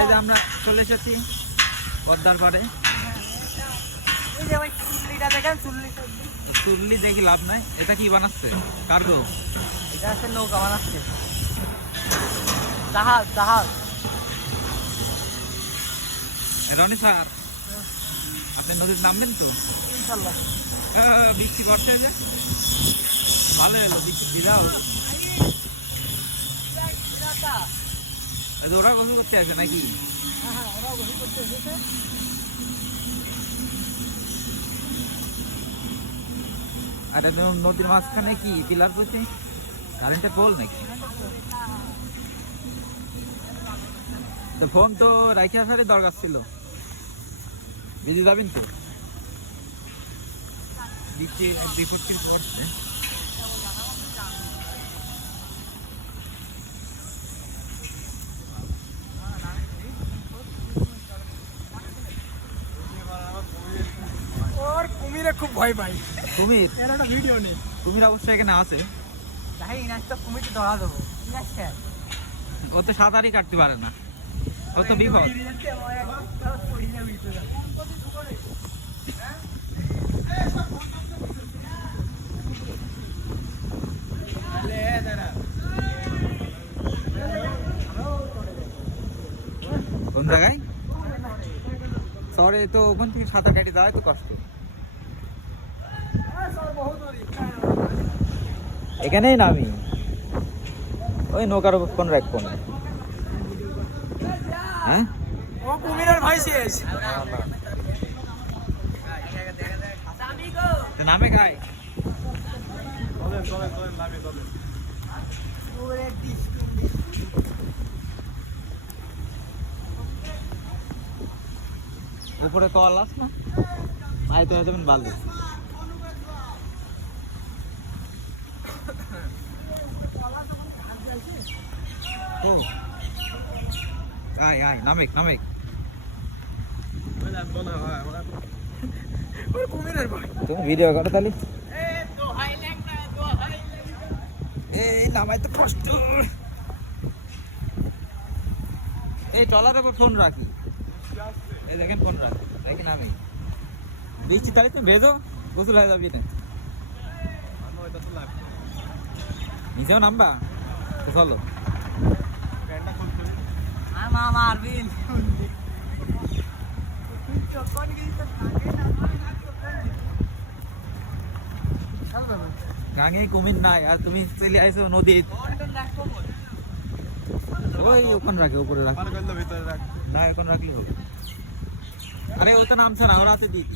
এই যে আমরা চলে এসেছি পদ্মার পাড়ে। চুল্লি দেখি লাভ নাই। এটা কি বানাচ্ছে? কার্গো? এটা আছে নৌকা বানাচ্ছে, জাহাজ জাহাজ। রনি স্যার, আপনি নদীর নামবেন তো? ইনশাল্লাহ। বৃষ্টি পড়ছে যে, ভালো এলো বৃষ্টি দিদাও। ওরা গোসল করতে আসবে নাকি? হ্যাঁ, ওরাও গোসল করতে এসেছে। আর নদীর মাঝখানে কি পিলার বসে কারেন্টের পোল নাকি? তো ফোন তো রাইখে আসারই দরকার ছিল। বিজি যাবেন তো? বৃষ্টি বিপদ কিন্তু পড়ছে। ওর কুমিরে খুব ভয় পাই। কুমির? এর একটা ভিডিও নেই। কুমির অবশ্যই এখানে আছে। যাই না, তো কুমিরকে ধরা দেবো। ও তো সাঁতারই কাটতে পারে না, ও তো বিপদ। কোন জায়গায়? শহরে তো ওখান থেকে সাঁতার কাটে যাওয়াই তো কষ্ট। এখানেই নামি, ওই নৌকার উপর কোন রাখ কোন। হ্যাঁ, ও কুমিরের ভাই শেষ। নামে খায়। উপরে তো আলাস না, আয় তো হয়তো ভালো। ও আয় আয়, নামেক নামেক। কুমিরের ভাই। তুমি ভিডিও করো তাহলে। এই নামাই তো কষ্ট। এই ট্রলারের উপর ফোন রাখি, এই দেখেন ফোন রাখি, দেখি নামি। বৃষ্টি তাহলে তুমি ভেজো, গোসল হয়ে যাবি না। নিচেও নামবা তো চলো। গাঙে কুমির নাই, আর তুমি চলে আইছো নদী। ওই ওখানে রাখে, উপরে রাখ না, এখন রাখলে হবে। আরে ও তো নামছে না, ওরা হাতে দিই।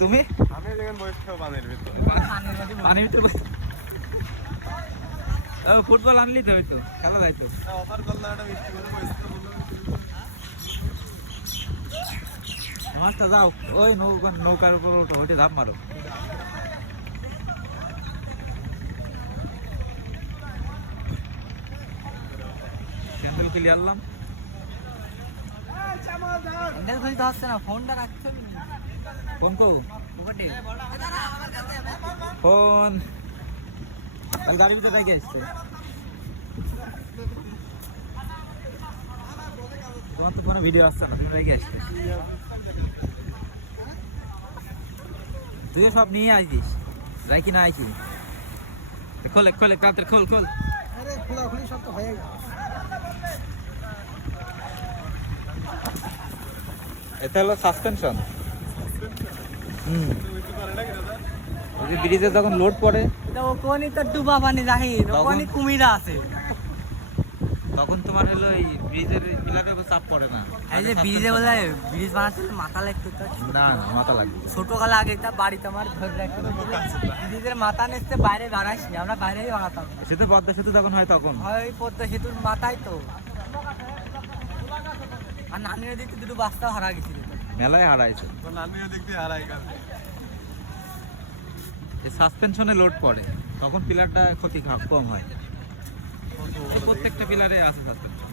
তুমি পানির ভিতরে ফুটবল আনলি তো, হয়তো খেলা যাইতো। মাছটা যাও, ওই নৌকার উপর ওঠো, ওইটা ধাপ মারো। ক্যান্ডেল কিনে আনলাম। ফোন কো ফোন ওই গাড়ির ভিতরে রেখে এসছে। তোমার তো কোনো ভিডিও আসছে না, তুমি রেখে আসছে। তুইও সব নিয়ে আসিস, রাখি না আইছি। খোলে খোলে তাড়াতাড়ি খোল খোল। এটা হলো সাসপেনশন। ব্রিজে যখন লোড পড়ে ডুবা পানি জাহির, ওখানে কুমিরা আছে। তখন তোমার হলো এই ব্রিজের পিলারের উপর চাপ পড়ে না। এই যে ব্রিজে বলে ব্রিজ বানাচ্ছিল, মাথা লাগতো। না না, মাথা লাগবে। ছোটকালে আগে তা বাড়িতে আমার ধরে রাখতো, ব্রিজের মাথা নিচে বাইরে বানাইনি, আমরা বাইরেই বানাতাম। সেতু পদ্মা সেতু যখন হয় তখন হয় পদ্মা সেতুর মাথায় তো। আর নানির দিক দুটো বাস্তা হারা গেছিল, মেলায় হারাইছে। সাসপেনশনে লোড পড়ে তখন পিলারটা ক্ষতি কম হয়। প্রত্যেকটা পিলারে আছে সাসপেনশন।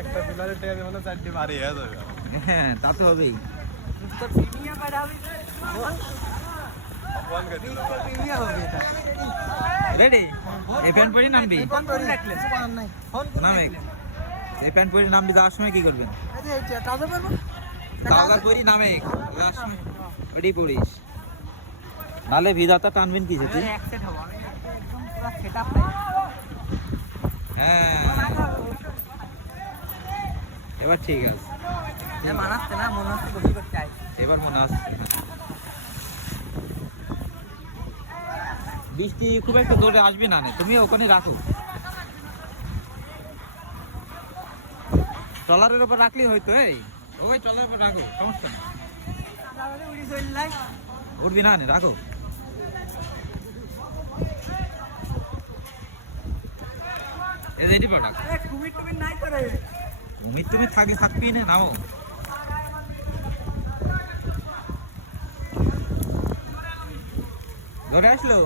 একটা পিলারে টেনে হলো 4টি মারি হয়ে যাবে। হ্যাঁ, তা তো হবেই। রেডি? এই ফ্যান পরি নামবি? নামে এই প্যান্ট পরে নামবি, যাওয়ার সময় কি করবেন? ট্রাউজার পরি নামে যাওয়ার সময় এটি পরিস, নালে ভিজাটা টানবেন কি যেতে। এক সেট হবো আমি একদম পুরো সেটআপ নাই। হ্যাঁ এবার ঠিক আছে, মানাচ্ছে না, মনে হচ্ছে গোসল করতে আই। এবার মনে আসছে। বৃষ্টি খুব একটা জোরে আসবে না, তুমি ওখানে রাখো, ট্রলারের উপর রাখলেই হয়তো। এই ওই ট্রলারের উপর রাখো, সমস্যা নেই, উঠবি না, রাখো। এই যে এটি পর রাখো, উমির তুমি থাকবি না, নাও। ধরে আসলো,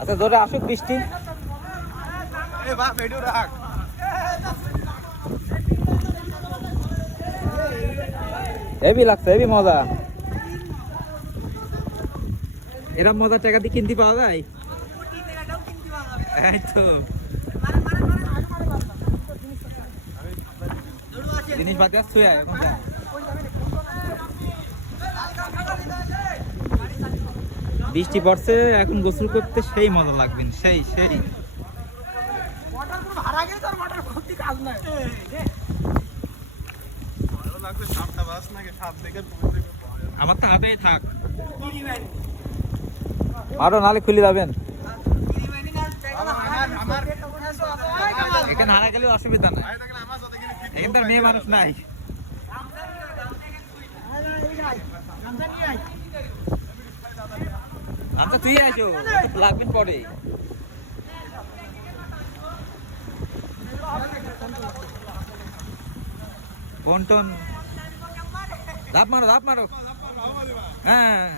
আচ্ছা ধরে আসুক বৃষ্টি। এ বাপ এটু রাখ। হেভি লাগছে, হেভি মজা। এরকম মজার টাকা দিয়ে কিনতে পাওয়া যায়? এই তো জিনিসপাতি আর ছুঁয়ে এখন যা। বৃষ্টি পড়ছে, এখন গোসল করতে সেই মজা লাগবে, সেই সেই। ভালো লাগছে, সাপটা বাস নাকি সাপ দেখে পুরো দেখে ভয়। আমার তো হাতেই থাক, আরো নালে খুলে যাবেন। আমার এখানে হারা গেলেও অসুবিধা নাই, ভাই দেখেন আমার সাথে কিন্তু এখানে তার মেয়ে মানুষ নাই। আচ্ছা তুই আসো, একটু লাগবেন পরে। ফোন টোন ধাপ মারো, ধাপ মারো। হ্যাঁ